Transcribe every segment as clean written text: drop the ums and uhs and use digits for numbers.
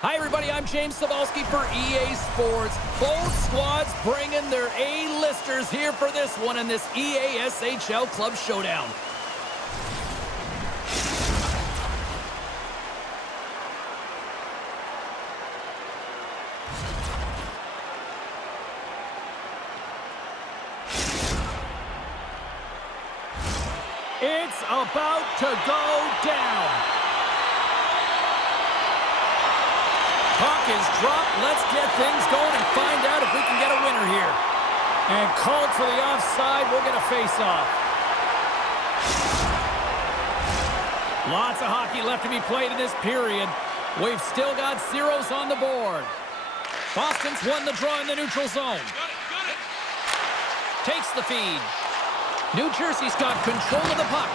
Hi, everybody. I'm James Cebulski for EA Sports. Both squads bringing their A-listers here for this one in this EA SHL Club Showdown. It's about to go down. Puck is dropped. Let's get things going and find out if we can get a winner here. And called for the offside. We'll get a face-off. Lots of hockey left to be played in this period. We've still got zeros on the board. Boston's won the draw in the neutral zone. Takes the feed. New Jersey's got control of the puck.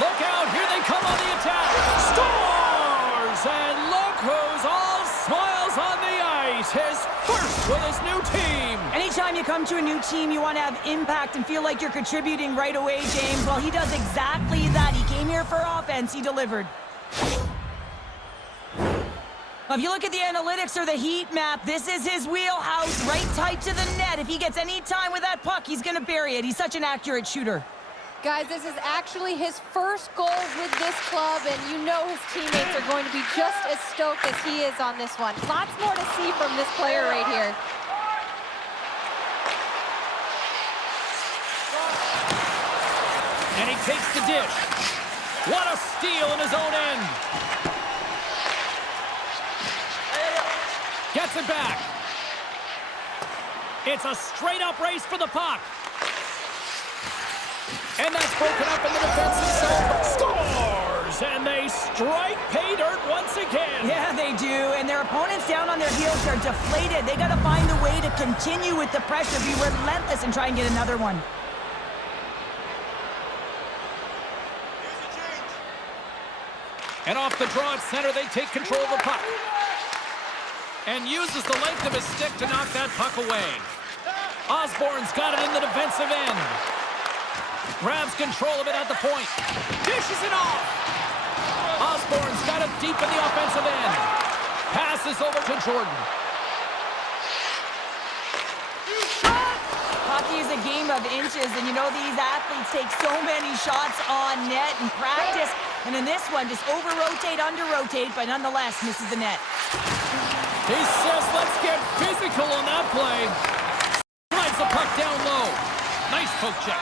Look out, here they come on the attack. Scores! And look who's all smiles on the ice. His first with his new team. Anytime you come to a new team, you want to have impact and feel like you're contributing right away, James. Well, he does exactly that. He came here for offense. He delivered. If you look at the analytics or the heat map, this is his wheelhouse, right tight to the net. If he gets any time with that puck, he's going to bury it. He's such an accurate shooter. Guys, this is actually his first goal with this club, and you know his teammates are going to be just as stoked as he is on this one. Lots more to see from this player right here. And he takes the dish. What a steal in his own end. Gets it back. It's a straight-up race for the puck. And that's broken up in the defensive zone. Scores! And they strike pay dirt once again. Yeah, they do. And their opponents down on their heels are deflated. They got to find a way to continue with the pressure, be relentless, and try and get another one. And off the draw at center, they take control of the puck. And uses the length of his stick to knock that puck away. Osborne's got it in the defensive end. Grabs control of it at the point. Dishes it off. Osborne's got it deep in the offensive end. Passes over to Jordan. Hockey is a game of inches, and you know these athletes take so many shots on net in practice. And in this one, just over-rotate, under-rotate, but nonetheless misses the net. He says, let's get physical on that play. Slides the puck down low. Nice poke check.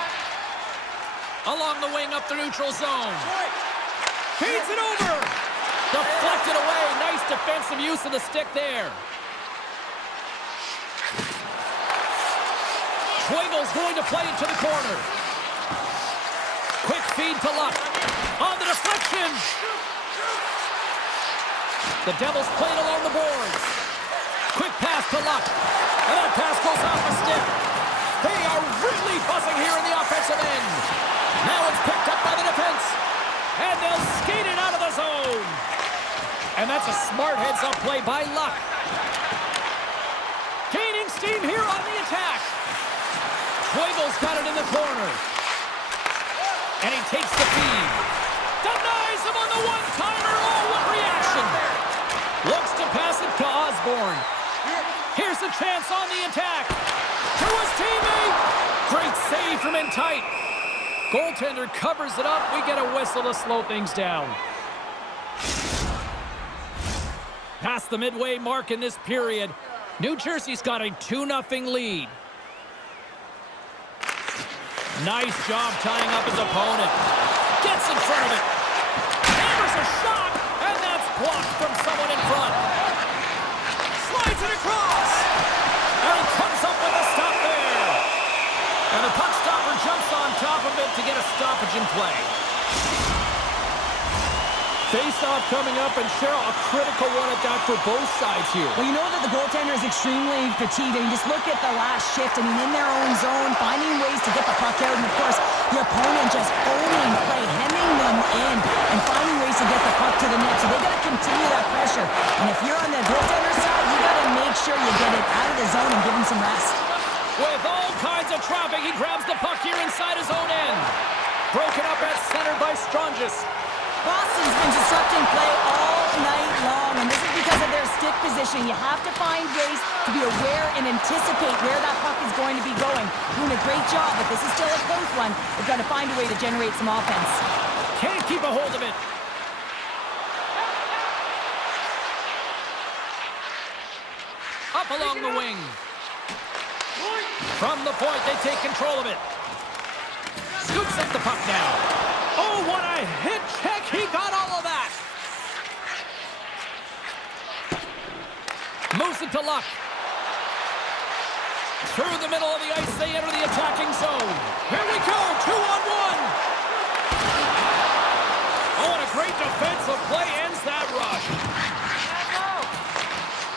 Along the wing up the neutral zone. Feeds it over. Deflected away. Nice defensive use of the stick there. Schwegel's going to play it to the corner. Quick feed to Luck. On the deflection. The Devils play it along the boards. Quick pass to Luck. And that pass goes off the stick. They are really buzzing here in the offensive end. Now it's picked up by the defense. And they'll skate it out of the zone. And that's a smart heads-up play by Luck. Gaining steam here on the attack. Schwegel's got it in the corner. And he takes the feed. Denies him on the one-timer. Oh, what reaction. Looks to pass it to Osborne. Here's a chance on the attack. To his teammate. Great save from in tight. Goaltender covers it up. We get a whistle to slow things down. Past the midway mark in this period. New Jersey's got a 2-0 lead. Nice job tying up his opponent. Gets in front of it. Hammers a shot. And that's blocked from someone in front. Slides it across. And he comes up with a stop there. And the puck stopper jumps on top of it to get a stoppage in play. Face-off coming up, and Cheryl, a critical one at that for both sides here. Well, you know that the goaltender is extremely fatigued, and you just look at the last shift. I mean, in their own zone, finding ways to get the puck out, and of course, the opponent just owning play, hemming them in, and finding ways to get the puck to the net. So they got to continue that pressure. And if you're on the goaltender side, you got to make sure you get it out of the zone and give him some rest. With all kinds of traffic, he grabs the puck here inside his own end. Broken up at center by Strongis. Boston's been disrupting play all night long, and this is because of their stick positioning. You have to find ways to be aware and anticipate where that puck is going to be going. Doing a great job, but this is still a close one. They've got to find a way to generate some offense. Can't keep a hold of it. Up along the wing. From the point, they take control of it. Scoops up the puck now. Oh, what a hit check. He got all of that. Moves it to Luck. Through the middle of the ice, they enter the attacking zone. Here we go, 2-on-1. Oh, and a great defensive play ends that rush.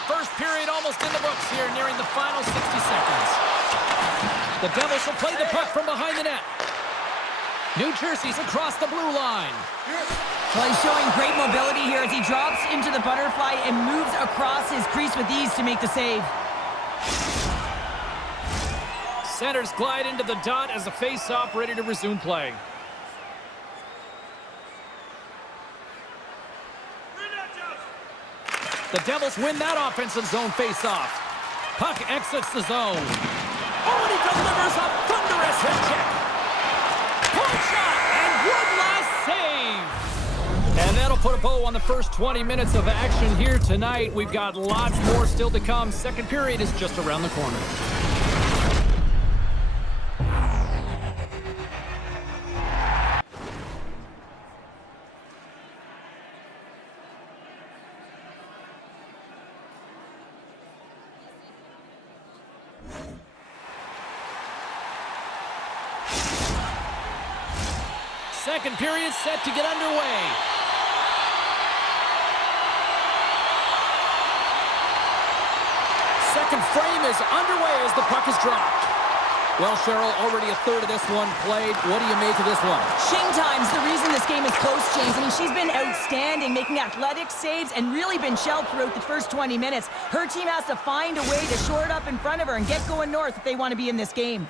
First period almost in the books here, nearing the final 60 seconds. The Devils will play the puck from behind the net. New Jersey's across the blue line. Well, he's showing great mobility here as he drops into the butterfly and moves across his crease with ease to make the save. Centers glide into the dot as the face-off ready to resume play. The Devils win that offensive zone face-off. Puck exits the zone. Oh, and he delivers a thunderous hit check. Point shot, and one last save. And that'll put a bow on the first 20 minutes of action here tonight. We've got lots more still to come. Second period is just around the corner. Second period set to get underway. Second frame is underway as the puck is dropped. Well, Cheryl, already a third of this one played. What do you make of this one? Shane time's the reason this game is close, James. I mean, she's been outstanding, making athletic saves and really been shelled throughout the first 20 minutes. Her team has to find a way to shore it up in front of her and get going north if they want to be in this game.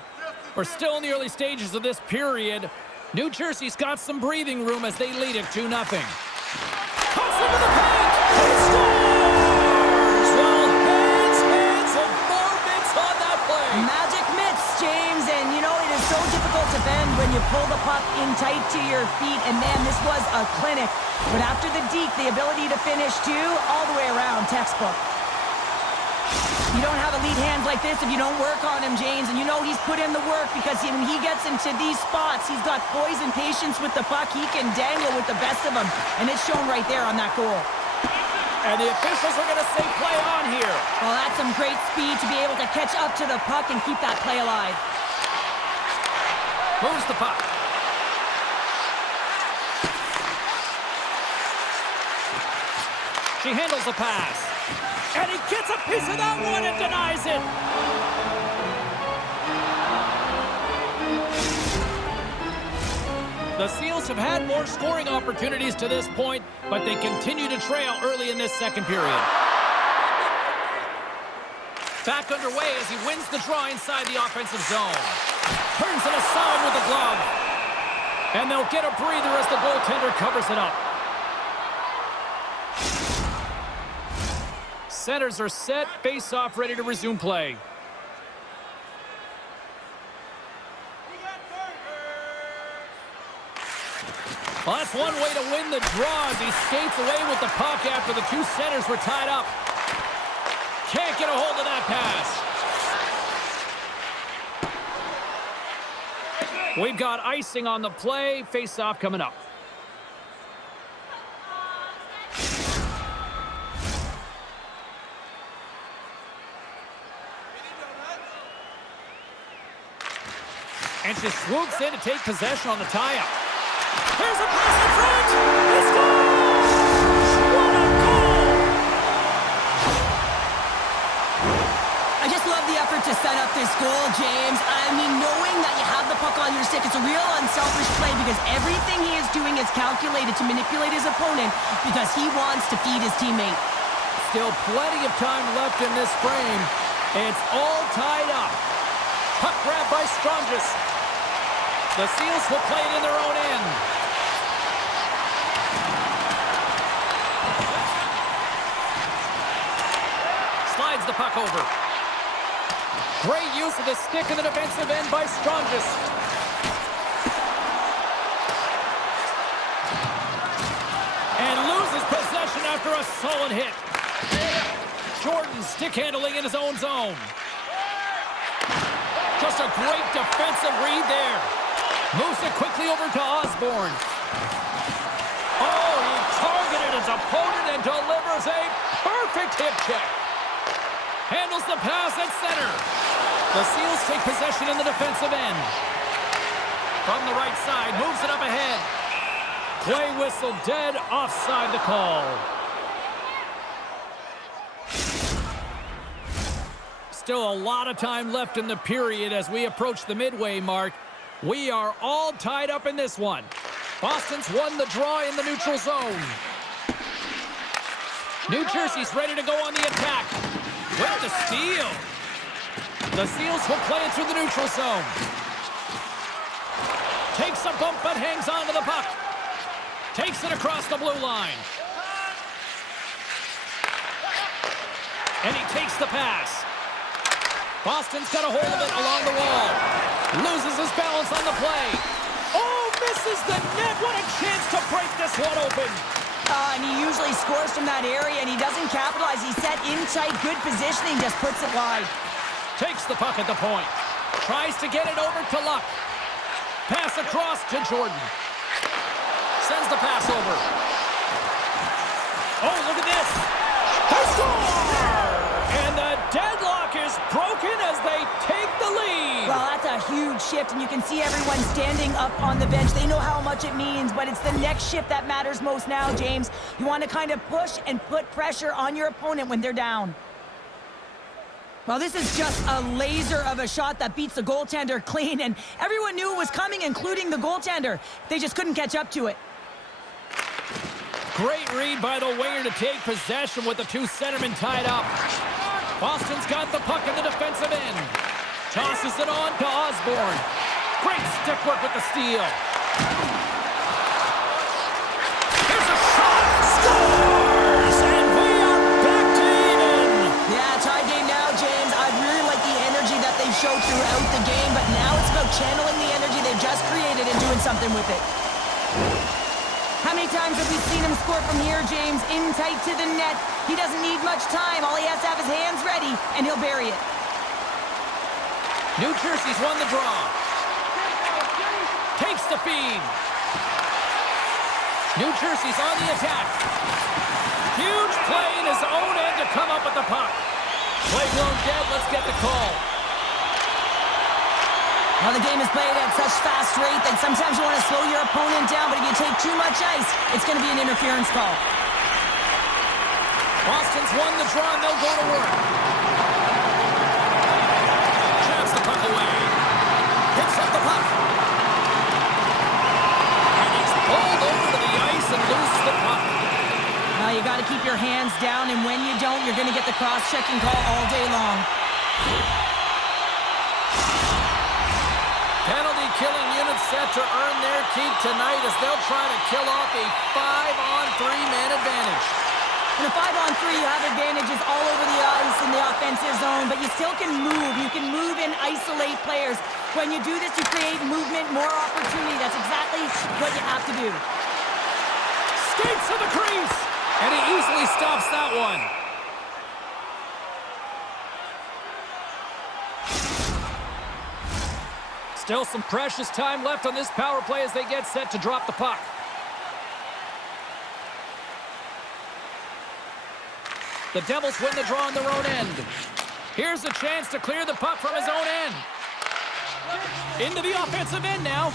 We're still in the early stages of this period. New Jersey's got some breathing room as they lead it 2-0. Cuts into the paint! Scores! Well, hands, and more mitts on that play. Magic mitts, James, and you know, it is so difficult to bend when you pull the puck in tight to your feet, and man, this was a clinic. But after the deke, the ability to finish too, all the way around, textbook. You don't have elite hands like this if you don't work on him, James. And you know he's put in the work because when he gets into these spots, he's got poise and patience with the puck. He can dangle with the best of them. And it's shown right there on that goal. And the officials are going to say play on here. Well, that's some great speed to be able to catch up to the puck and keep that play alive. Moves the puck. She handles the pass. And he gets a piece of that one and denies it. The Seals have had more scoring opportunities to this point, but they continue to trail early in this second period. Back underway as he wins the draw inside the offensive zone. Turns it aside with the glove. And they'll get a breather as the goaltender covers it up. Centers are set, face-off ready to resume play. Well, that's one way to win the draw as he skates away with the puck after the two centers were tied up. Can't get a hold of that pass. We've got icing on the play, face-off coming up. And she swoops in to take possession on the tie-up. Here's a pass in front! He scores! What a goal! I just love the effort to set up this goal, James. I mean, knowing that you have the puck on your stick, it's a real unselfish play because everything he is doing is calculated to manipulate his opponent because he wants to feed his teammate. Still plenty of time left in this frame. It's all tied up. Puck grab by Strongest. The Seals will play it in their own end. slides the puck over. Great use of the stick in the defensive end by Strongis. And loses possession after a solid hit. Jordan stick handling in his own zone. Just a great defensive read there. Moves it quickly over to Osborne. Oh, he targeted his opponent and delivers a perfect hip check. Handles the pass at center. The Seals take possession in the defensive end. From the right side, moves it up ahead. Play whistle dead, offside the call. Still a lot of time left in the period as we approach the midway mark. We are all tied up in this one. Boston's won the draw in the neutral zone. New Jersey's ready to go on the attack. With the steal. The Seals will play it through the neutral zone. Takes a bump but hangs on to the puck. Takes it across the blue line. And he takes the pass. Boston's got a hold of it along the wall. Loses his balance on the play. Oh, misses the net. What a chance to break this one open. And he usually scores from that area, and he doesn't capitalize. He's set in tight, good positioning, just puts it wide. Takes the puck at the point. Tries to get it over to Luck. Pass across to Jordan. Sends the pass over. Oh, look at this. They score! And the deadlock is broken as they take the lead. Well, that's a huge shift, and you can see everyone standing up on the bench. They know how much it means, but it's the next shift that matters most now, James. You want to kind of push and put pressure on your opponent when they're down. Well, this is just a laser of a shot that beats the goaltender clean, and everyone knew it was coming, including the goaltender. They just couldn't catch up to it. Great read by the winger to take possession with the two centermen tied up. Boston's got the puck in the defensive end. Tosses it on to Osborne. Great stick work with the steal. Here's a shot. Scores! And we are back to even. Yeah, tie game now, James. I really like the energy that they showed throughout the game, but now it's about channeling the energy they've just created and doing something with it. How many times have we seen him score from here, James? In tight to the net. He doesn't need much time. All he has to have his hands ready, and he'll bury it. New Jersey's won the draw. Takes the feed. New Jersey's on the attack. Huge play in his own end to come up with the puck. Play blown dead. Let's get the call. Well, the game is played at such fast rate that sometimes you want to slow your opponent down, but if you take too much ice, it's going to be an interference call. Boston's won the draw, and they'll go to work. Jabs the puck away. Picks up the puck. And he's pulled over to the ice and loses the puck. Now, you got to keep your hands down, and when you don't, you're going to get the cross-checking call all day long. Penalty-killing unit set to earn their keep tonight as they'll try to kill off a 5-on-3 man advantage. In a 5-on-3, you have advantages all over the ice in the offensive zone, but you still can move. You can move and isolate players. When you do this, you create movement, more opportunity. That's exactly what you have to do. Skates to the crease, and he easily stops that one. Still some precious time left on this power play as they get set to drop the puck. The Devils win the draw on their own end. Here's a chance to clear the puck from his own end. Into the offensive end now.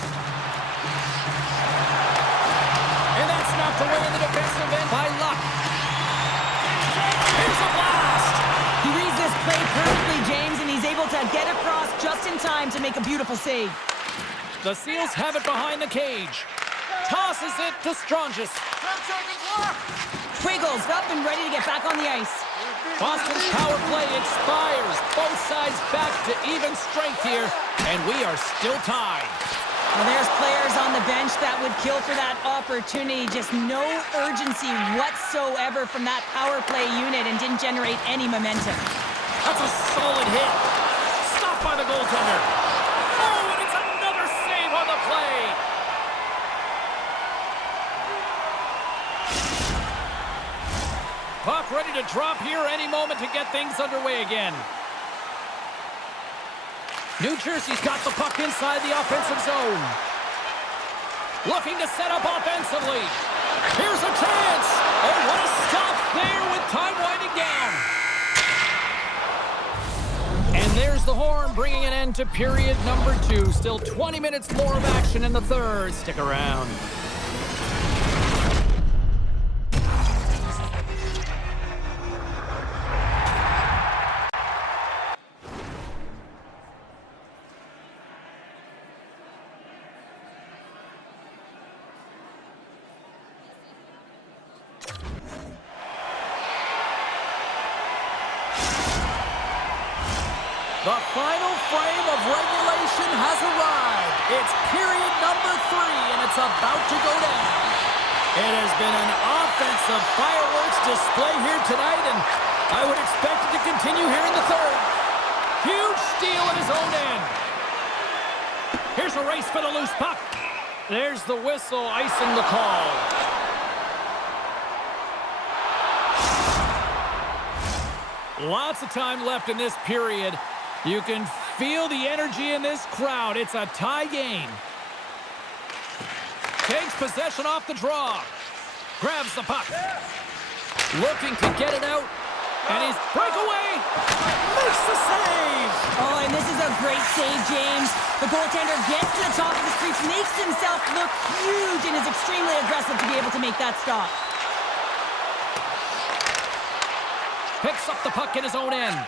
And that's knocked away in the defensive end by Luck. Here's a blast! He reads this play perfectly, James, and he's able to get across just in time to make a beautiful save. The Seals have it behind the cage. Tosses it to Strongis. Wiggles up and ready to get back on the ice. Boston's power play expires. Both sides back to even strength here, and we are still tied. Well, there's players on the bench that would kill for that opportunity. Just no urgency whatsoever from that power play unit and didn't generate any momentum. That's a solid hit. Stopped by the goaltender. Oh, and it's another save on the play. Puck ready to drop here any moment to get things underway again. New Jersey's got the puck inside the offensive zone. Looking to set up offensively. Here's a chance. Oh, what a stop there with time winding down. And there's the horn, bringing an end to period number 2. Still 20 minutes more of action in the third. Stick around. The final frame of regulation has arrived. It's period number 3, and it's about to go down. It has been an offensive fireworks display here tonight, and I would expect it to continue here in the third. Huge steal at his own end. Here's a race for the loose puck. There's the whistle icing the call. Lots of time left in this period. You can feel the energy in this crowd. It's a tie game. Takes possession off the draw. Grabs the puck. Looking to get it out. And his breakaway makes the save. Oh, and this is a great save, James. The goaltender gets to the top of the crease, makes himself look huge, and is extremely aggressive to be able to make that stop. Picks up the puck in his own end.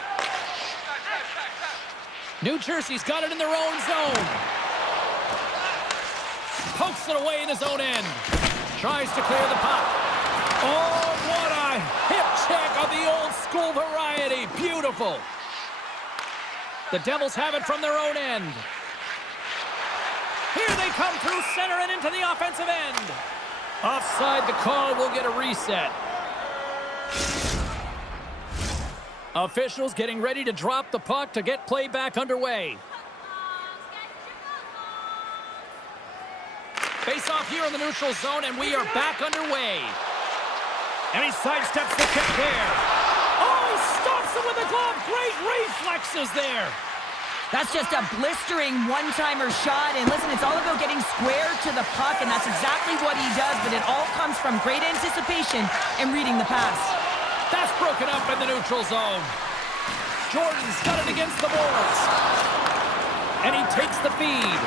New Jersey's got it in their own zone. Pokes it away in his own end. Tries to clear the puck. Oh, what a hip check of the old school variety. Beautiful. The Devils have it from their own end. Here they come through center and into the offensive end. Offside the call. Will get a reset. Officials getting ready to drop the puck to get play back underway. Face off here in the neutral zone, and we are back underway. And he sidesteps the kick there. Oh, he stops it with a glove. Great reflexes there. That's just a blistering one-timer shot. And listen, it's all about getting square to the puck, and that's exactly what he does. But it all comes from great anticipation and reading the pass. That's broken up in the neutral zone. Jordan's got it against the boards. And he takes the feed.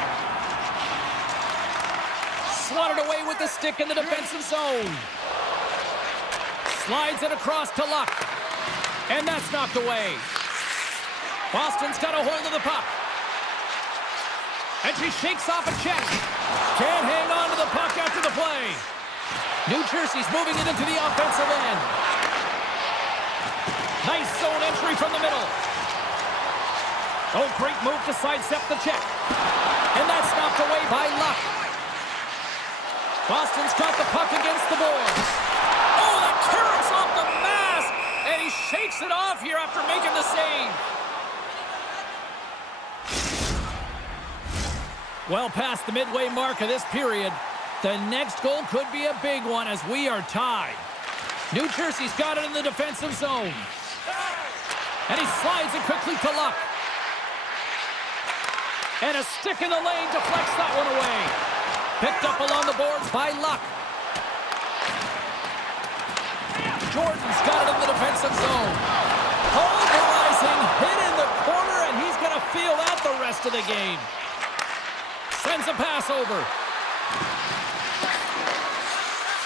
Swatted away with the stick in the defensive zone. Slides it across to Luck. And that's knocked away. Boston's got a hold of the puck. And she shakes off a check. Can't hang on to the puck after the play. New Jersey's moving it into the offensive end. Nice zone entry from the middle. Oh, great move to sidestep the check. And that's knocked away by Luck. Boston's got the puck against the boards. Oh, that carrots off the mask. And he shakes it off here after making the save. Well past the midway mark of this period. The next goal could be a big one as we are tied. New Jersey's got it in the defensive zone. And he slides it quickly to Luck. And a stick in the lane deflects that one away. Picked up along the boards by Luck. Jordan's got it in the defensive zone. Pulverizing, hit in the corner, and he's going to feel that the rest of the game. Sends a pass over.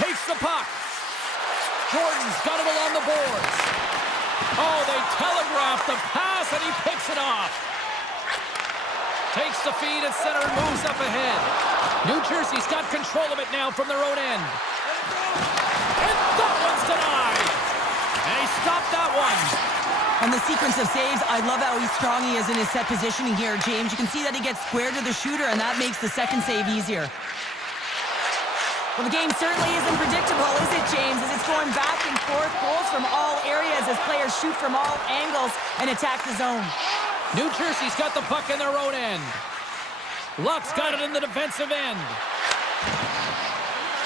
Takes the puck. Jordan's got it along the boards. Oh, they telegraph the pass, and he picks it off. Takes the feed at center and moves up ahead. New Jersey's got control of it now from their own end. And that one's denied. And he stopped that one. On the sequence of saves, I love how strong he is in his set positioning here, James. You can see that he gets square to the shooter, and that makes the second save easier. Well, the game certainly isn't predictable, is it, James? As it's going back and forth, goals from all areas as players shoot from all angles and attack the zone. New Jersey's got the puck in their own end. Luck's got it in the defensive end.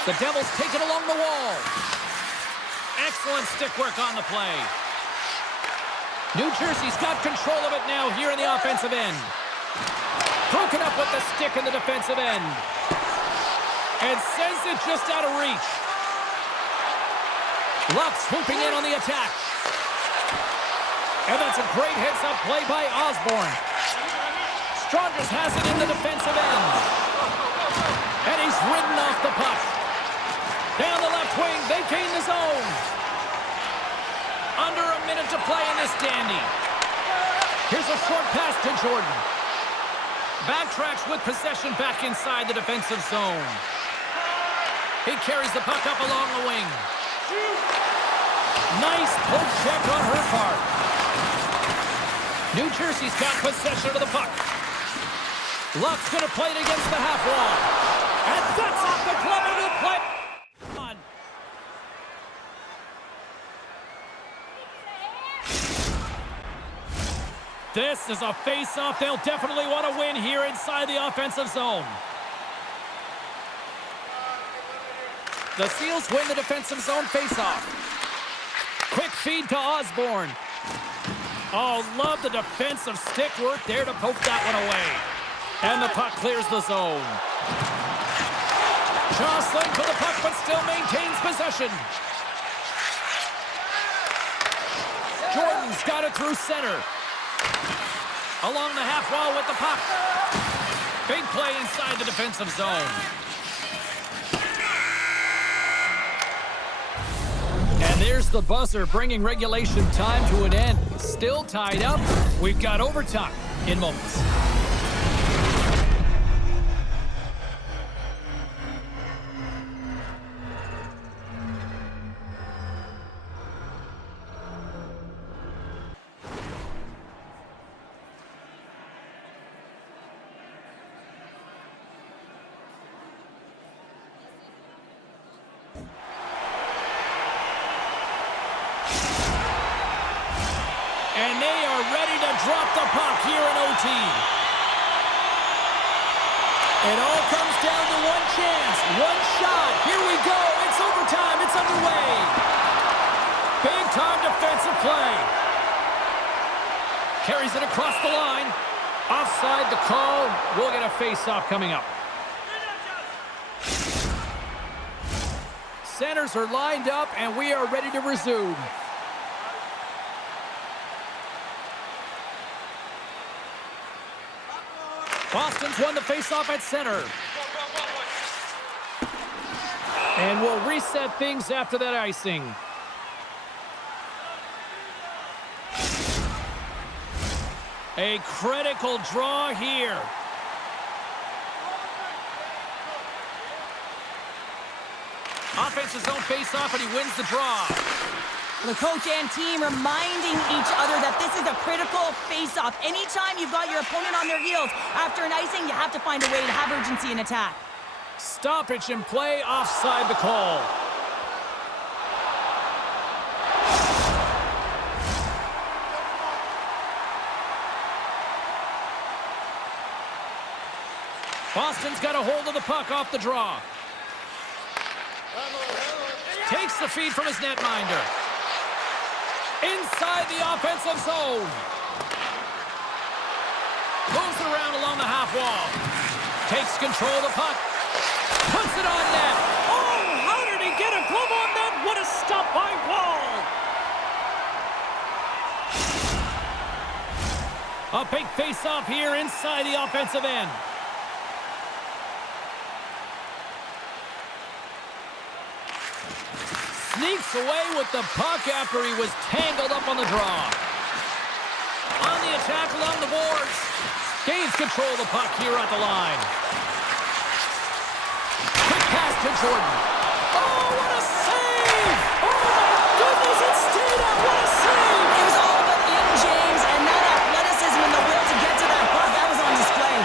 The Devils take it along the wall. Excellent stick work on the play. New Jersey's got control of it now here in the offensive end. Broken up with the stick in the defensive end. And sends it just out of reach. Luck swooping in on the attack. And that's a great heads-up play by Osborne. Strongers has it in the defensive end. And he's ridden off the puck. Down the left wing, they gain the zone. Under a minute to play in this dandy. Here's a short pass to Jordan. Backtracks with possession back inside the defensive zone. He carries the puck up along the wing. Nice poke check on her part. New Jersey's got possession of the puck. Luck's going to play it against the half wall. And that's off the glove of the play. This is a face-off they'll definitely want to win here inside the offensive zone. The Seals win the defensive zone face-off. Quick feed to Osborne. Oh, love the defensive stick work there to poke that one away. And the puck clears the zone. Jostling for the puck, but still maintains possession. Jordan's got it through center. Along the half wall with the puck. Big play inside the defensive zone. And there's the buzzer, bringing regulation time to an end. Still tied up. We've got overtime in moments. And they are ready to drop the puck here in OT. It all comes down to one chance, one shot. Here we go. It's overtime. It's underway. Big-time defensive play. Carries it across the line. Offside the call. We'll get a face-off coming up. Centers are lined up, and we are ready to resume. Boston's won the faceoff at center. And we'll reset things after that icing. A critical draw here. Offensive zone faceoff, and he wins the draw. The coach and team reminding each other that this is a critical face-off. Anytime you've got your opponent on their heels after an icing, you have to find a way to have urgency in attack. Stoppage in play, offside the call. Boston's got a hold of the puck off the draw. Takes the feed from his netminder. Inside the offensive zone. Moves it around along the half wall. Takes control of the puck. Puts it on net. Oh, how did he get a glove on net? What a stop by Wall. A big face-off here inside the offensive end. Sneaks away with the puck after he was tangled up on the draw. On the attack along the boards. Gains control of the puck here at the line. Quick pass to Jordan. Oh, what a save! Oh, my goodness, it stayed out. What a save! It was all but in, James, and that athleticism and the will to get to that puck, that was on display.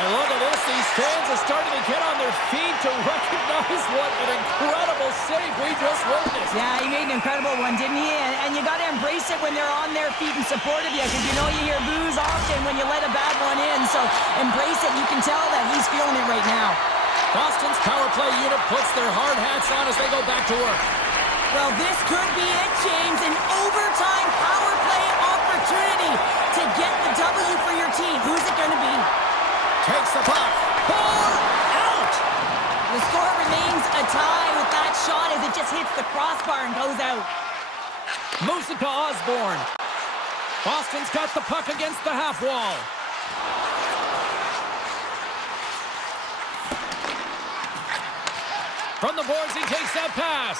And look at this. These fans are starting to get on their feet to recognize what one, didn't he? And you got to embrace it when they're on their feet in support of you, because you know you hear boos often when you let a bad one in. So embrace it. You can tell that he's feeling it right now. Boston's power play unit puts their hard hats on as they go back to work. Well, this could be it, James. An overtime power play opportunity to get the W for your team. Who's it going to be? Takes the puck. Ball out! The score remains a tie with that shot as it just hits the crossbar and goes out. Moves it to Osborne. Boston's got the puck against the half wall. From the boards, he takes that pass.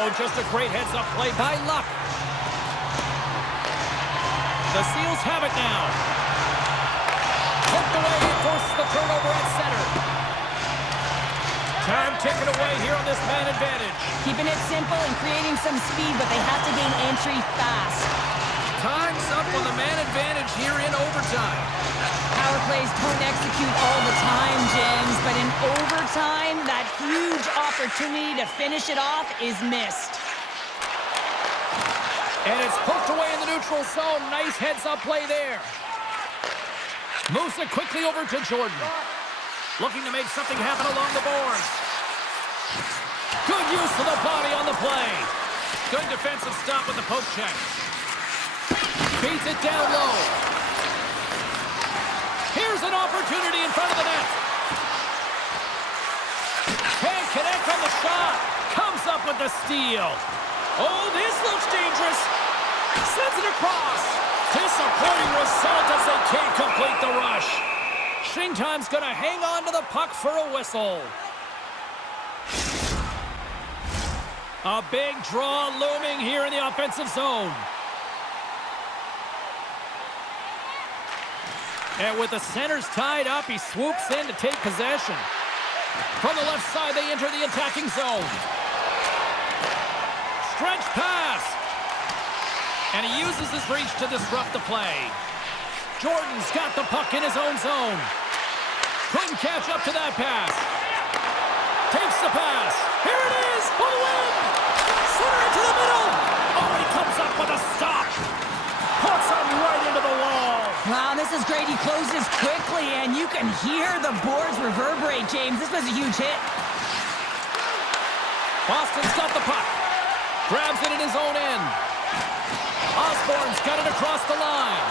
Oh, just a great heads-up play by Luck. The Seals have it now. Poked away and forces the turnover at center. Time taken away here on this man advantage. Keeping it simple and creating some speed, but they have to gain entry fast. Time's up on the man advantage here in overtime. Power plays don't execute all the time, James, but in overtime, that huge opportunity to finish it off is missed. And it's poked away in the neutral zone. Nice heads-up play there. Moves it quickly over to Jordan. Looking to make something happen along the boards. Good use of the body on the play. Good defensive stop with the poke check. Beats it down low. Here's an opportunity in front of the net. Can't connect on the shot. Comes up with the steal. Oh, this looks dangerous. Sends it across. Disappointing result as they can't complete the rush. Shingtime's going to hang on to the puck for a whistle. A big draw looming here in the offensive zone. And with the centers tied up, he swoops in to take possession. From the left side, they enter the attacking zone. Stretch pass. And he uses his reach to disrupt the play. Jordan's got the puck in his own zone. Couldn't catch up to that pass. Takes the pass. Here it is for the win. Center into the middle. Oh, he comes up with a stop. Puts him right into the wall. Wow, this is great. He closes quickly, and you can hear the boards reverberate, James. This was a huge hit. Boston's got the puck. Grabs it in his own end. Osborne's got it across the line.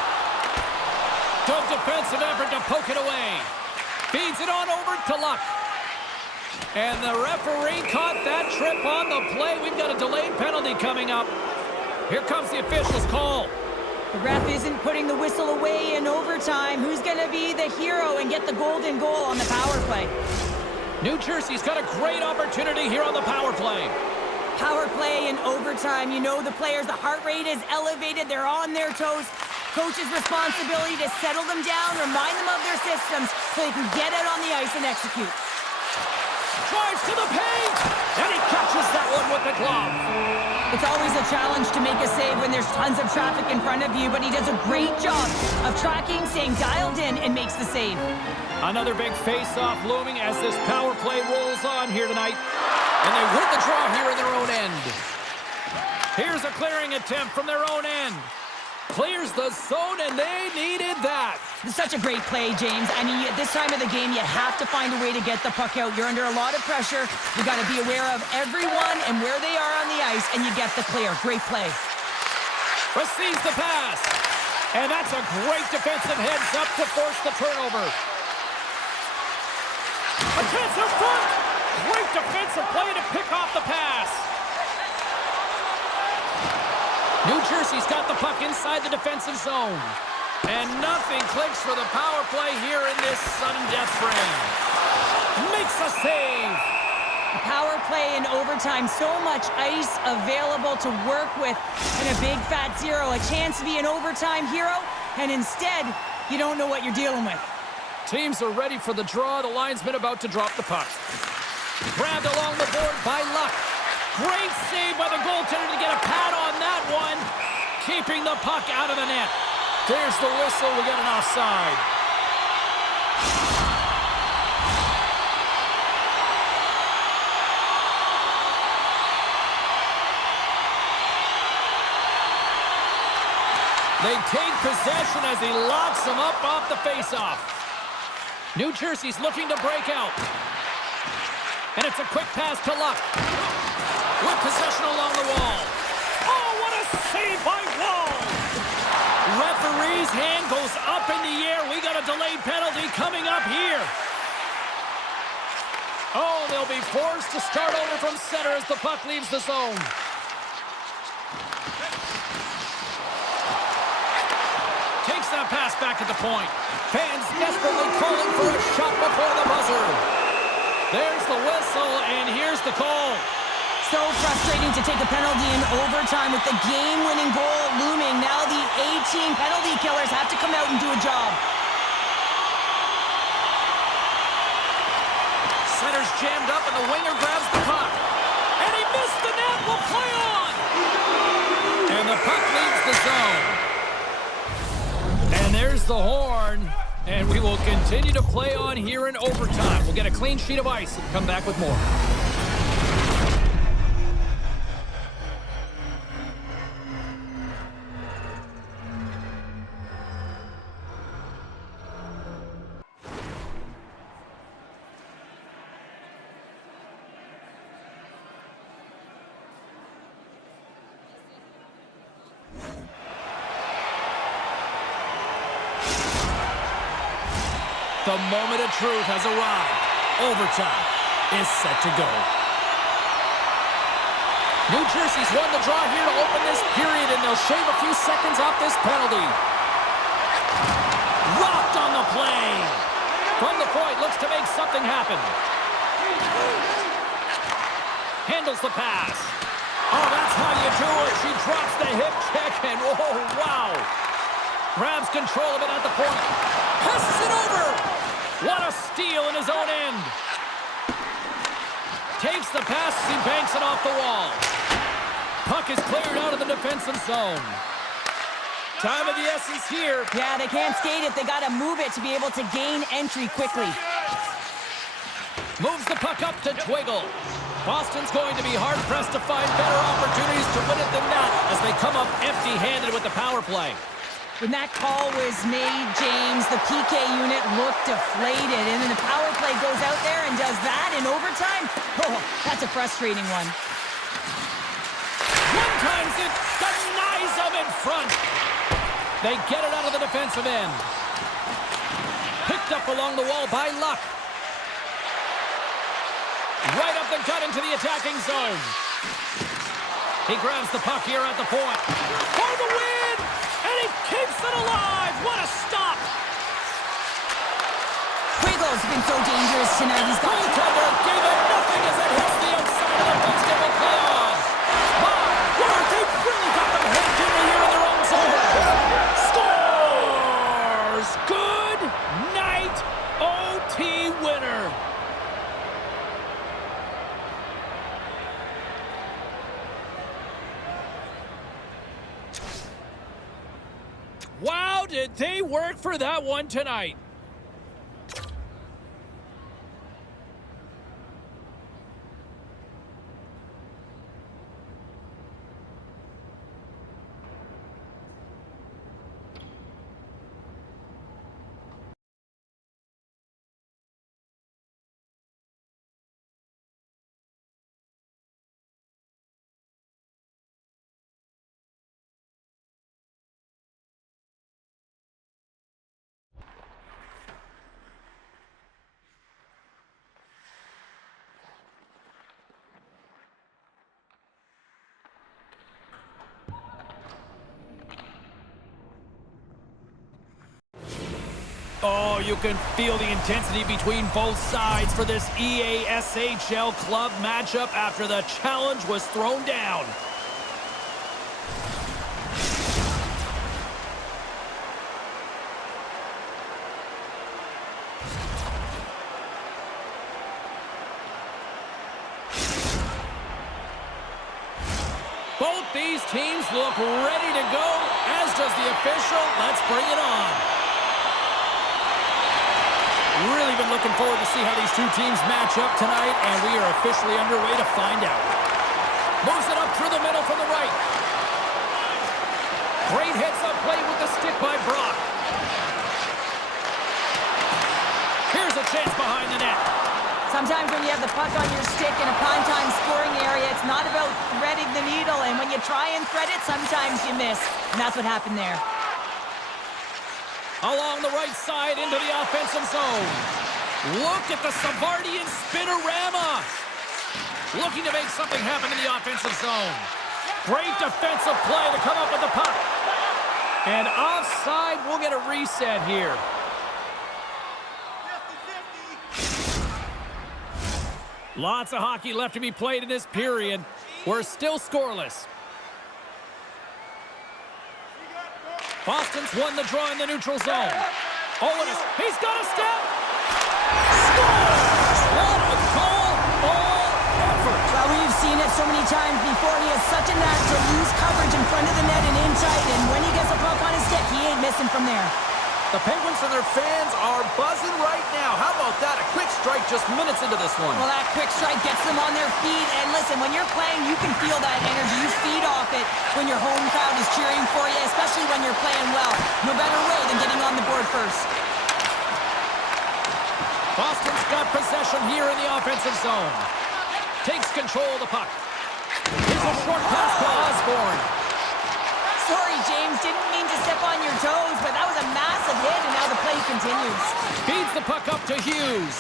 Good defensive effort to poke it away. Feeds it on over to Luck. And the referee caught that trip on the play. We've got a delayed penalty coming up. Here comes the official's call. The ref isn't putting the whistle away in overtime. Who's going to be the hero and get the golden goal on the power play? New Jersey's got a great opportunity here on the power play. Power play in overtime. You know the players, the heart rate is elevated. They're on their toes. Coach's responsibility to settle them down, remind them of their systems so they can get out on the ice and execute. Drives to the paint, and he catches that one with the glove. It's always a challenge to make a save when there's tons of traffic in front of you, but he does a great job of tracking, staying dialed in, and makes the save. Another big face-off looming as this power play rolls on here tonight. And they win the draw here in their own end. Here's a clearing attempt from their own end. Clears the zone, and they needed that. It's such a great play, James. I mean, at this time of the game, you have to find a way to get the puck out. You're under a lot of pressure. You got to be aware of everyone and where they are on the ice, and you get the clear. Great play. Receives the pass. And that's a great defensive heads-up to force the turnover. A chance in front. Great defensive play to pick off the pass. New Jersey's got the puck inside the defensive zone. And nothing clicks for the power play here in this sudden death frame. Makes a save. The power play in overtime, so much ice available to work with in a big fat zero. A chance to be an overtime hero, and instead, you don't know what you're dealing with. Teams are ready for the draw. The linesman about to drop the puck. Grabbed along the board by Luck. Great save by the goaltender to get a pad on that one. Keeping the puck out of the net. There's the whistle. We got an offside. They take possession as he locks them up off the faceoff. New Jersey's looking to break out. And it's a quick pass to Luck. With possession along the wall. Oh, what a save by Wall! Referee's hand goes up in the air. We got a delayed penalty coming up here. Oh, they'll be forced to start over from center as the puck leaves the zone. Takes that pass back at the point. Fans desperately calling for a shot before the buzzer. There's the whistle, and here's the call. So frustrating to take a penalty in overtime with the game-winning goal looming. Now the A-team penalty killers have to come out and do a job. Center's jammed up, and the winger grabs the puck. And he missed the net. Will play on. And the puck leaves the zone. And there's the horn. And we will continue to play on here in overtime. We'll get a clean sheet of ice and come back with more. The moment of truth has arrived. Overtime is set to go. New Jersey's won the draw here to open this period, and they'll shave a few seconds off this penalty. Rocked on the play. From the point, looks to make something happen. Handles the pass. Oh, that's how you do it. She drops the hip check, and oh, wow. Grabs control of it at the point. Passes it over. What a steal in his own end. Takes the pass as he banks it off the wall. Puck is cleared out of the defensive zone. Time of the essence here. Yeah, they can't skate it. They got to move it to be able to gain entry quickly. Moves the puck up to Twiggle. Boston's going to be hard-pressed to find better opportunities to win it than that as they come up empty-handed with the power play. When that call was made, James, the PK unit looked deflated, and then the power play goes out there and does that in overtime? Oh, that's a frustrating one. One times it, denies them in front. They get it out of the defensive end. Picked up along the wall by Luck. Right up the gut into the attacking zone. He grabs the puck here at the point. For the win! And he keeps it alive! What a stop! Quiggle's been so dangerous tonight. He's got Goaltender gave it nothing as it hits the outside of the post and will play on. My word, they've really got them hemmed in here in their own zone. Scores! Good night, OT winner. Wow, did they work for that one tonight. Oh, you can feel the intensity between both sides for this SBHL club matchup after the challenge was thrown down. Both these teams look ready to go, as does the official. Let's bring it on. Really been looking forward to see how these two teams match up tonight, and we are officially underway to find out. Moves it up through the middle from the right. Great hits up play with the stick by Brock. Here's a chance behind the net. Sometimes when you have the puck on your stick in a primetime scoring area, it's not about threading the needle, and when you try and thread it, sometimes you miss, and that's what happened there. Along the right side into the offensive zone. Look at the Savardian spinorama. Looking to make something happen in the offensive zone. Great defensive play to come up with the puck. And offside, we'll get a reset here. Lots of hockey left to be played in this period. We're still scoreless. Boston's won the draw in the neutral zone. Oh, he's got a step. Scores! What a goal! All effort. Well, we've seen it so many times before. He has such a knack to lose coverage in front of the net and in tight, and when he gets a puck on his stick, he ain't missing from there. The Penguins and their fans are buzzing right now. How about that? A quick strike just minutes into this one. Well, that quick strike gets them on their feet. And listen, when you're playing, you can feel that energy. You feed off it when your home crowd is cheering for you, especially when you're playing well. No better way than getting on the board first. Boston's got possession here in the offensive zone. Takes control of the puck. Here's a short pass to Osborne. Sorry, James, didn't mean to step on your toes, but that was a massive hit, and now the play continues. Feeds the puck up to Hughes.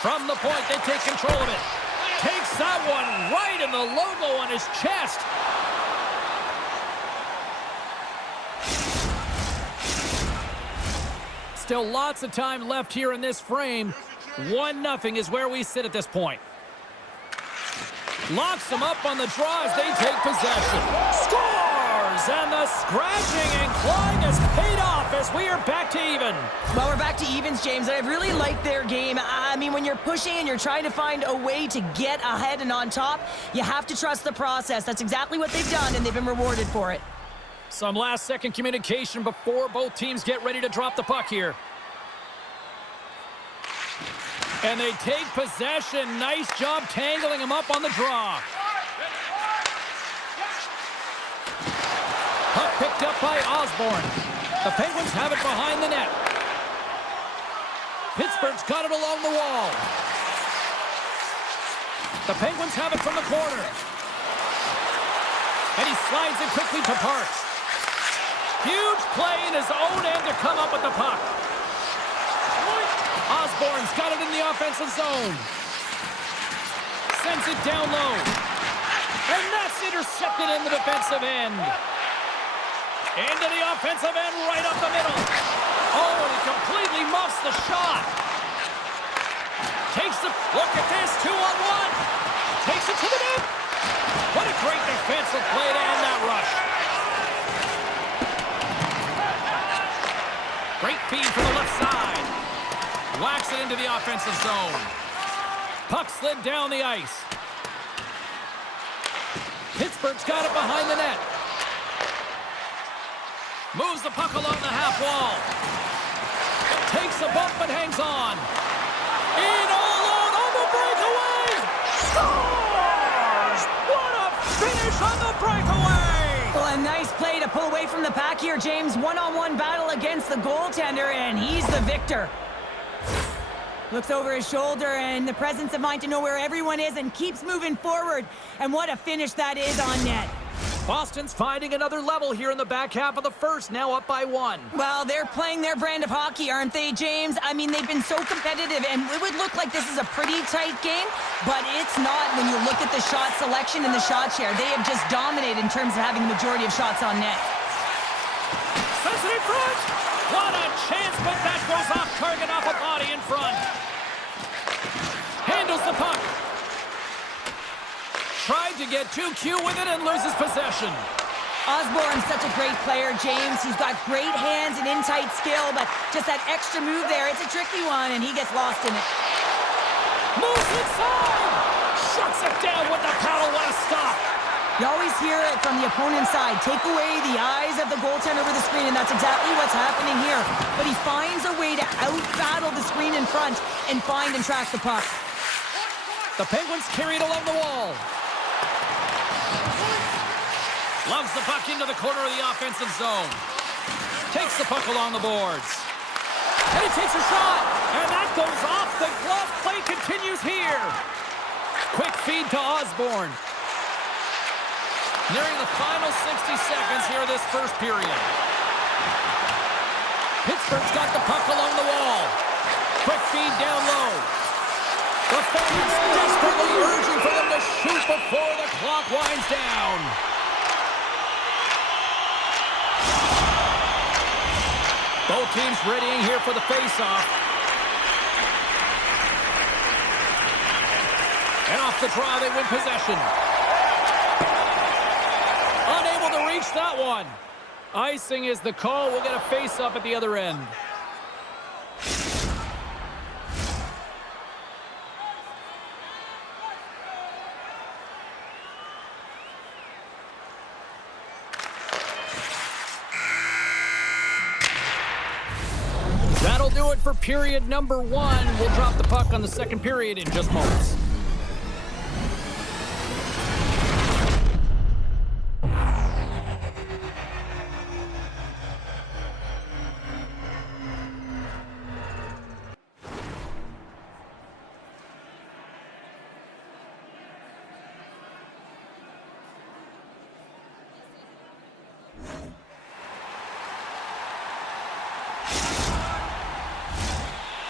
From the point, they take control of it. Takes that one right in the logo on his chest. Still lots of time left here in this frame. 1-0 is where we sit at this point. Locks them up on the draw as they take possession. Scores! And the scratching and clawing has paid off as we are back to even. Well, we're back to evens, James. I really like their game. I mean, when you're pushing and you're trying to find a way to get ahead and on top, you have to trust the process. That's exactly what they've done, and they've been rewarded for it. Some last-second communication before both teams get ready to drop the puck here. And they take possession. Nice job tangling him up on the draw. Puck picked up by Osborne. The Penguins have it behind the net. Pittsburgh's got it along the wall. The Penguins have it from the corner. And he slides it quickly to Parks. Huge play in his own end to come up with the puck. Osborne's got it in the offensive zone. Sends it down low. And that's intercepted in the defensive end. Into the offensive end, right up the middle. Oh, and he completely muffs the shot. Takes the, look at this, 2-on-1. Takes it to the net. What a great defensive play to end that rush. Great feed from the left side. Whacks it into the offensive zone. Puck slid down the ice. Pittsburgh's got it behind the net. Moves the puck along the half wall. Takes a bump but hangs on. In all alone on the breakaway. Scores! What a finish on the breakaway! Well, a nice play to pull away from the pack here, James. One-on-one battle against the goaltender, and he's the victor. Looks over his shoulder and the presence of mind to know where everyone is and keeps moving forward. And what a finish that is on net. Boston's finding another level here in the back half of the first, now up by 1. Well, they're playing their brand of hockey, aren't they, James? I mean, they've been so competitive, and it would look like this is a pretty tight game, but it's not when you look at the shot selection and the shot share. They have just dominated in terms of having the majority of shots on net. Sends it in front! What a chance, but that goes off target off a body in front. Handles the puck. Tried to get too cute with it and loses possession. Osborne's such a great player, James. He's got great hands and in-tight skill, but just that extra move there, it's a tricky one, and he gets lost in it. Moves inside! Shuts it down with the paddle. What a stop! You always hear it from the opponent's side. Take away the eyes of the goaltender over the screen, and that's exactly what's happening here. But he finds a way to out-battle the screen in front and find and track the puck. The Penguins carry it along the wall. Loves the puck into the corner of the offensive zone. Takes the puck along the boards. And he takes a shot. And that goes off the glove. Play continues here. Quick feed to Osborne. Nearing the final 60 seconds here of this first period. Pittsburgh's got the puck along the wall. Quick feed down low. The fans desperately urging for them to shoot before the clock winds down. Both teams readying here for the face-off. And off the draw, they win possession. Unable to reach that one. Icing is the call. We'll get a face-off at the other end. That'll do it for period number 1. We'll drop the puck on the second period in just moments.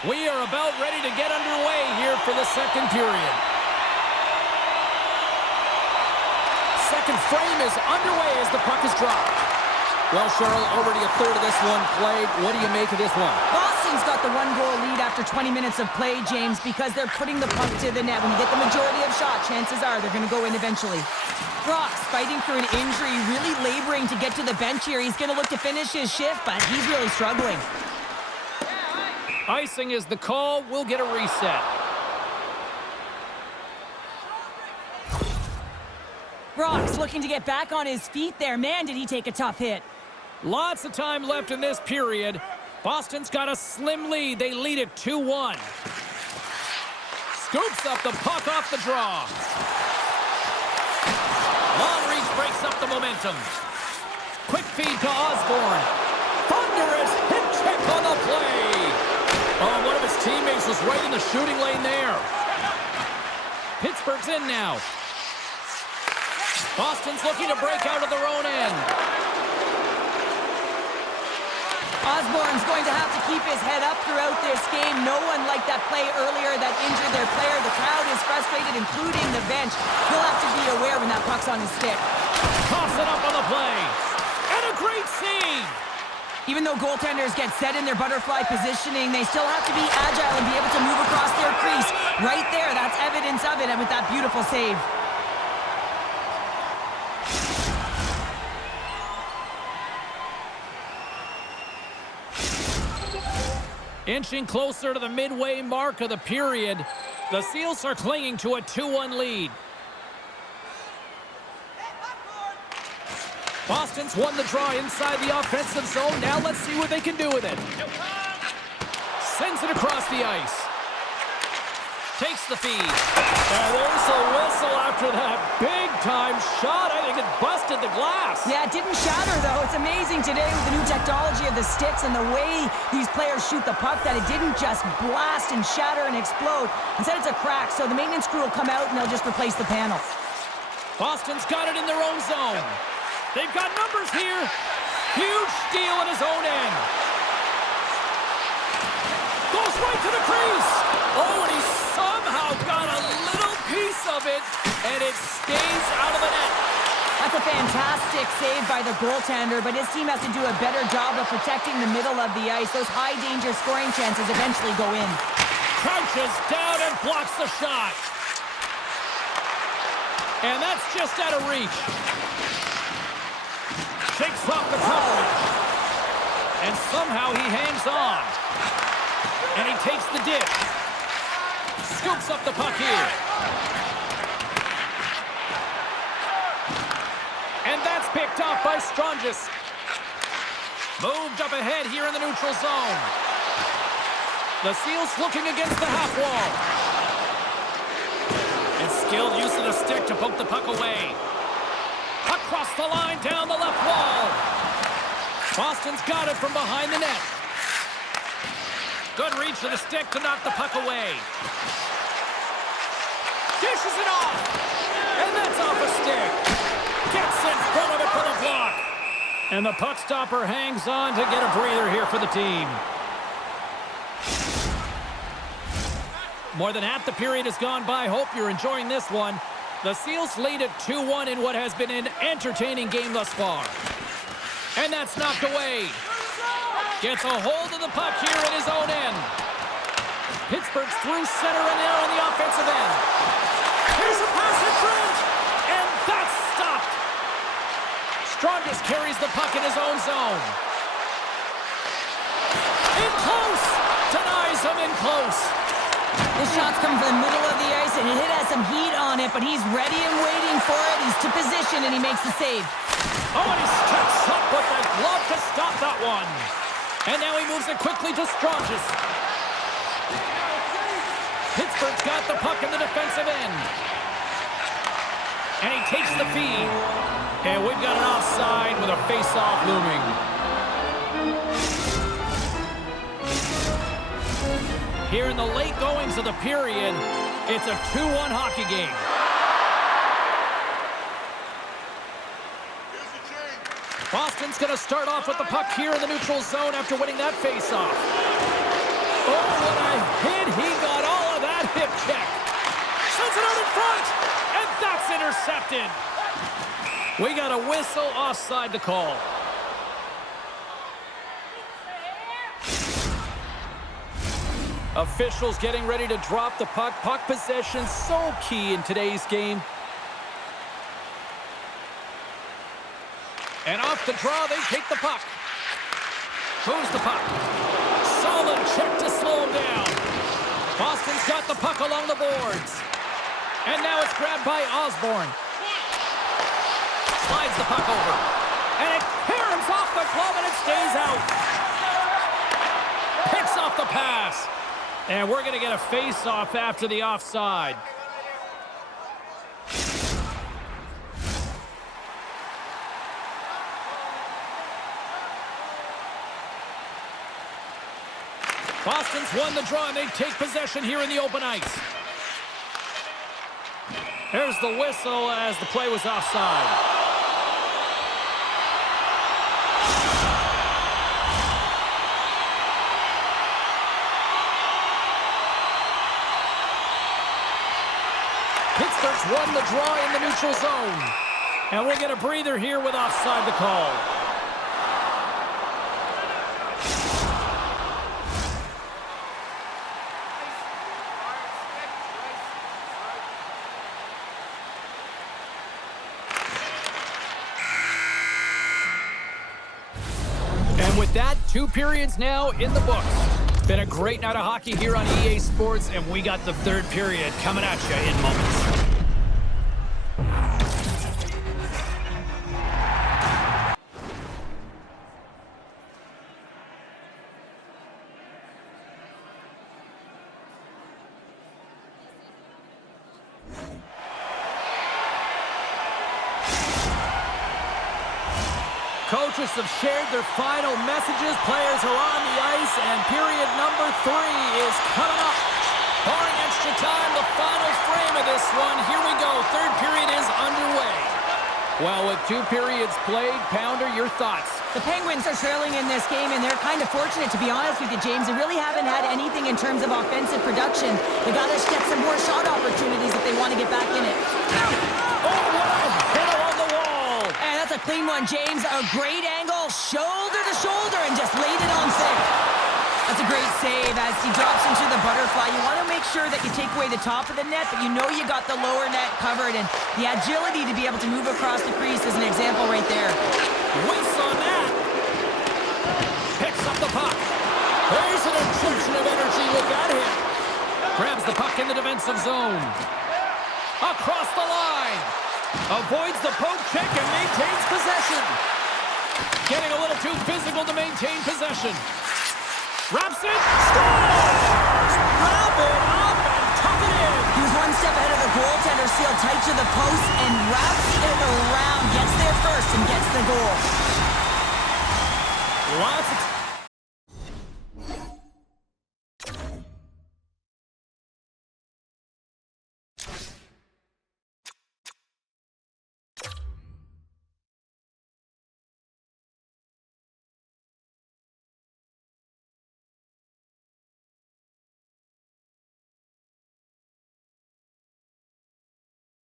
We are about ready to get underway here for the second period. Second frame is underway as the puck is dropped. Well, Charlotte, already a third of this one played. What do you make of this one? Boston's got the 1-goal lead after 20 minutes of play, James, because they're putting the puck to the net. When you get the majority of shots, chances are they're going to go in eventually. Brock's fighting through an injury, really laboring to get to the bench here. He's going to look to finish his shift, but he's really struggling. Icing is the call. We'll get a reset. Brock's looking to get back on his feet there. Man, did he take a tough hit. Lots of time left in this period. Boston's got a slim lead. They lead it 2-1. Scoops up the puck off the draw. Long reach breaks up the momentum. Quick feed to Osborne. Thunderous hip check on the play. Oh, one of his teammates was right in the shooting lane there. Pittsburgh's in now. Boston's looking to break out of their own end. Osborne's going to have to keep his head up throughout this game. No one liked that play earlier that injured their player. The crowd is frustrated, including the bench. He'll have to be aware when that puck's on his stick. Toss it up on the play. And a great save. Even though goaltenders get set in their butterfly positioning, they still have to be agile and be able to move across their crease. Right there, that's evidence of it, and with that beautiful save. Inching closer to the midway mark of the period, the Seals are clinging to a 2-1 lead. Boston's won the draw inside the offensive zone. Now let's see what they can do with it. Sends it across the ice. Takes the feed. And there's a whistle after that big-time shot. I think it busted the glass. Yeah, it didn't shatter, though. It's amazing today with the new technology of the sticks and the way these players shoot the puck that it didn't just blast and shatter and explode. Instead, it's a crack, so the maintenance crew will come out and they'll just replace the panel. Boston's got it in their own zone. They've got numbers here. Huge steal in his own end. Goes right to the crease. Oh, and he somehow got a little piece of it, and it stays out of the net. That's a fantastic save by the goaltender, but his team has to do a better job of protecting the middle of the ice. Those high-danger scoring chances eventually go in. Crouches down and blocks the shot. And that's just out of reach. Shakes off the coverage. And somehow he hangs on. And he takes the dip. Scoops up the puck here. And that's picked off by Strongis. Moved up ahead here in the neutral zone. The Seals looking against the half wall. And skilled use of the stick to poke the puck away. Across the line, down the left wall. Boston's got it from behind the net. Good reach of the stick to knock the puck away. Dishes it off. And that's off a stick. Gets in front of it for the block. And the puck stopper hangs on to get a breather here for the team. More than half the period has gone by. Hope you're enjoying this one. The Seals lead at 2-1 in what has been an entertaining game thus far. And that's knocked away. Gets a hold of the puck here at his own end. Pittsburgh's through center and there on the offensive end. Here's a pass in front. And that's stopped. Strongest carries the puck in his own zone. In close. Denies him in close. This shot's coming from the middle of the ice, and it has some heat on it, but he's ready and waiting for it. He's to position, and he makes the save. Oh, and he steps up with the glove to stop that one. And now he moves it quickly to Strongest. Pittsburgh's got the puck in the defensive end. And he takes the feed. And we've got an offside with a face-off looming. Here in the late goings of the period, it's a 2-1 hockey game. Boston's going to start off with the puck here in the neutral zone after winning that face-off. Oh, what a hit. He got all of that hip check. Sends it out in front, and that's intercepted. We got a whistle offside to call. Officials getting ready to drop the puck. Puck possession so key in today's game. And off the draw, they take the puck. Moves the puck. Solid check to slow him down. Boston's got the puck along the boards. And now it's grabbed by Osborne. Slides the puck over. And it caroms off the glove and it stays out. Picks off the pass. And we're going to get a face-off after the offside. Boston's won the draw, and they take possession here in the open ice. There's the whistle as the play was offside. Pittsburgh's won the draw in the neutral zone. And we'll get a breather here with offside the call. And with that, 2 periods now in the books. Been a great night of hockey here on EA Sports, and we got the 3rd period coming at you in moments. Coaches have shared their final messages. Players are on the ice, and period number 3 is coming up. Barring extra time, the final frame of this one. Here we go. 3rd period is underway. Well, with 2 periods played, Pounder, your thoughts? The Penguins are trailing in this game, and they're kind of fortunate, to be honest with you, James. They really haven't had anything in terms of offensive production. They got to get some more shot opportunities if they want to get back in it. Oh, what a hit along the wall. And that's a clean one, James. A great angle, shoulder to shoulder, and just laid it on thick. That's a great save as he drops into the butterfly. You want to make sure that you take away the top of the net, but you know you got the lower net covered, and the agility to be able to move across the crease is an example right there. Waits on that. Picks up the puck. There's an injection of energy. Look at him. Grabs the puck in the defensive zone. Across the line. Avoids the poke check and maintains possession. Getting a little too physical to maintain possession. Wraps it. Scores! Wrap it up and tuck it in. He was one step ahead of the goaltender, sealed tight to the post, and wraps it around. Gets there first and gets the goal. Lots of